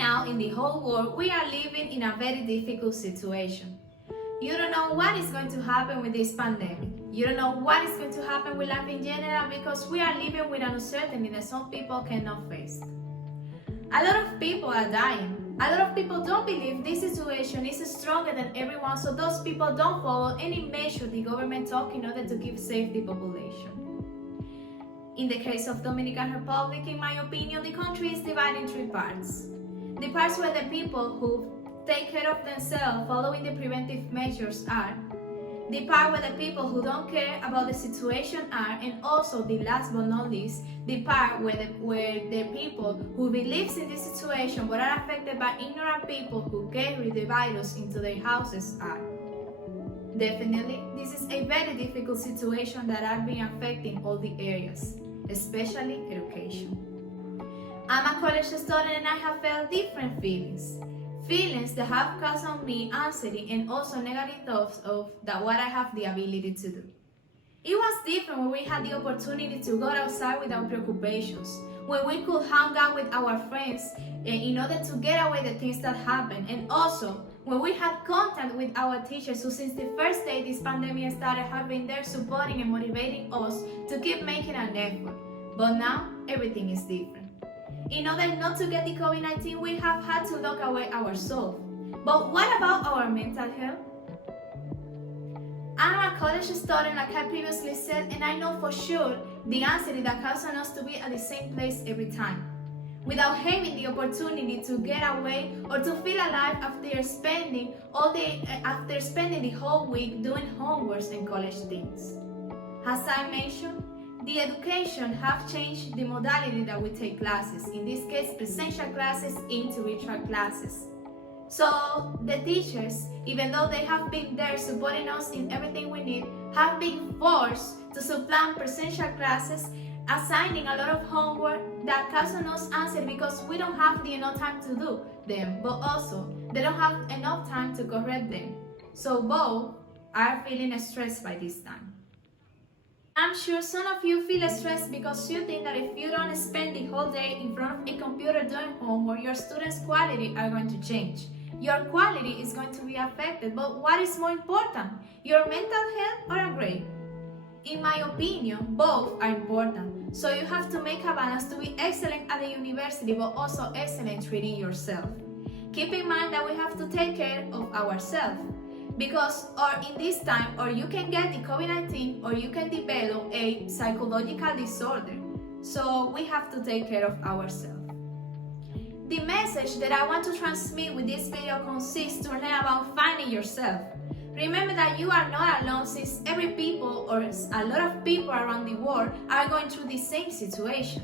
now, in the whole world, we are living in a very difficult situation. You don't know what is going to happen with this pandemic. You don't know what is going to happen with life in general because we are living with an uncertainty that some people cannot face. A lot of people are dying. A lot of people don't believe this situation is stronger than everyone, so those people don't follow any measure the government took in order to keep safe the population. In the case of Dominican Republic, in my opinion, the country is divided in three parts. The parts where the people who take care of themselves following the preventive measures are, the part where the people who don't care about the situation are, and also the last but not least, the part where the people who believes in this situation but are affected by ignorant people who carry the virus into their houses are. Definitely, this is a very difficult situation that has been affecting all the areas, especially education. I'm a college student and I have felt different feelings. Feelings that have caused on me anxiety and also negative thoughts of that what I have the ability to do. It was different when we had the opportunity to go outside without preoccupations, when we could hang out with our friends in order to get away the things that happen, and also when we had contact with our teachers who since the first day this pandemic started have been there supporting and motivating us to keep making an effort. But now, everything is different. In order not to get the COVID-19, we have had to lock away ourselves. But what about our mental health? I'm a college student like I previously said, and I know for sure the anxiety that causes us to be at the same place every time, without having the opportunity to get away or to feel alive after spending the whole week doing homeworks and college things. As I mentioned, the education have changed the modality that we take classes, in this case presential classes into virtual classes. So the teachers, even though they have been there supporting us in everything we need, have been forced to supplant presential classes, assigning a lot of homework that causes us anxiety because we don't have enough time to do them, but also they don't have enough time to correct them. So both are feeling stressed by this time. I'm sure some of you feel stressed because you think that if you don't spend the whole day in front of a computer doing homework, your students' quality are going to change. Your quality is going to be affected, but what is more important, your mental health or a grade? In my opinion, both are important. So you have to make a balance to be excellent at the university, but also excellent treating yourself. Keep in mind that we have to take care of ourselves. Because or in this time, or you can get the COVID-19 or you can develop a psychological disorder. So we have to take care of ourselves. The message that I want to transmit with this video consists to learn about finding yourself. Remember that you are not alone, since every people or a lot of people around the world are going through the same situation.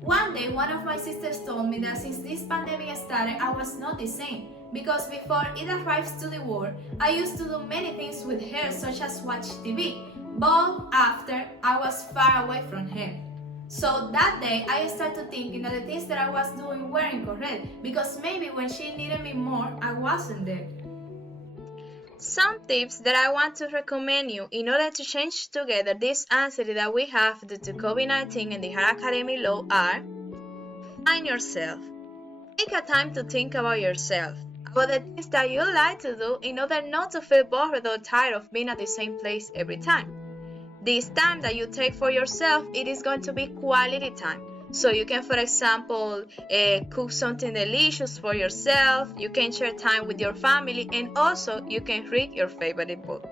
One day, one of my sisters told me that since this pandemic started, I was not the same. Because before it arrives to the world, I used to do many things with her, such as watch TV, but after, I was far away from her. So that day, I started thinking that the things that I was doing weren't correct, because maybe when she needed me more, I wasn't there. Some tips that I want to recommend you in order to change together this anxiety that we have due to COVID-19 and the hard academic load are: find yourself. Take a time to think about yourself, about the things that you like to do in order not to feel bored or tired of being at the same place every time. This time that you take for yourself, it is going to be quality time. So you can, for example, cook something delicious for yourself, you can share time with your family, and also you can read your favorite book.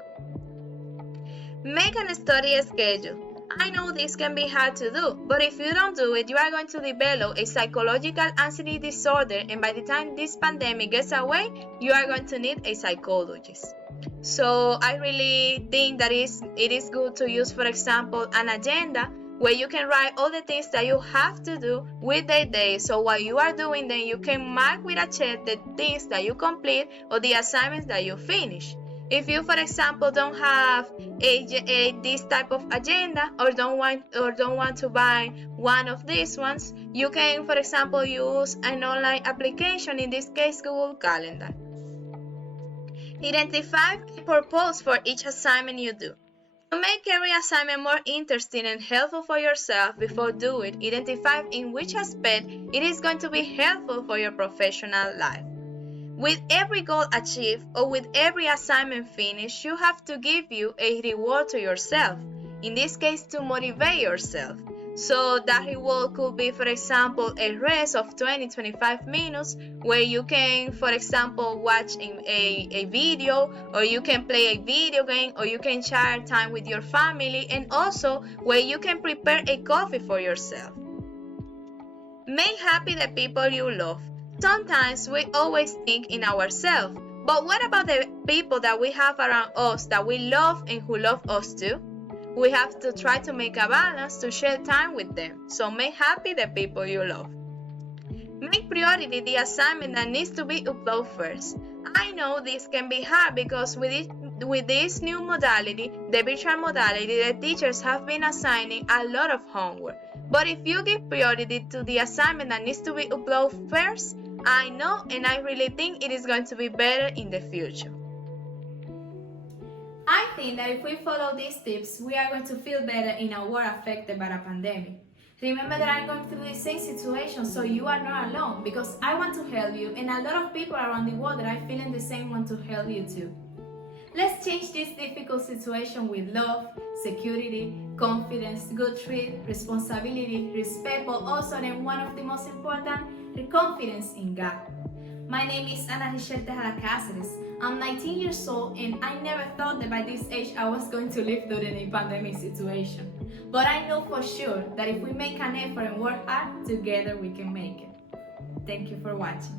Make a study schedule. I know this can be hard to do, but if you don't do it, you are going to develop a psychological anxiety disorder, and by the time this pandemic gets away, you are going to need a psychologist. So I really think that it is good to use, for example, an agenda where you can write all the things that you have to do with the day. So while you are doing them, you can mark with a check the things that you complete or the assignments that you finish. If you, for example, don't have this type of agenda or don't want to buy one of these ones, you can, for example, use an online application, in this case, Google Calendar. Identify a purpose for each assignment you do. To make every assignment more interesting and helpful for yourself before do it, identify in which aspect it is going to be helpful for your professional life. With every goal achieved or with every assignment finished, you have to give you a reward to yourself. In this case, to motivate yourself. So that reward could be, for example, a rest of 20-25 minutes where you can, for example, watch a video, or you can play a video game, or you can share time with your family, and also where you can prepare a coffee for yourself. Make happy the people you love. Sometimes we always think in ourselves, but what about the people that we have around us that we love and who love us too? We have to try to make a balance to share time with them. So make happy the people you love. Make priority the assignment that needs to be uploaded first. I know this can be hard because with this new modality, the virtual modality, the teachers have been assigning a lot of homework. But if you give priority to the assignment that needs to be uploaded first, I know and I really think it is going to be better in the future. I think that if we follow these tips, we are going to feel better in a world affected by the pandemic. Remember that I'm going through the same situation, so you are not alone, because I want to help you, and a lot of people around the world that are feeling the same want to help you too. Let's change this difficult situation with love, security, confidence, good treat, responsibility, respect, but also then one of the most important, the confidence in God. My name is Ana Richelle Tejada Cáceres. I'm 19 years old, and I never thought that by this age I was going to live through a pandemic situation. But I know for sure that if we make an effort and work hard, together we can make it. Thank you for watching.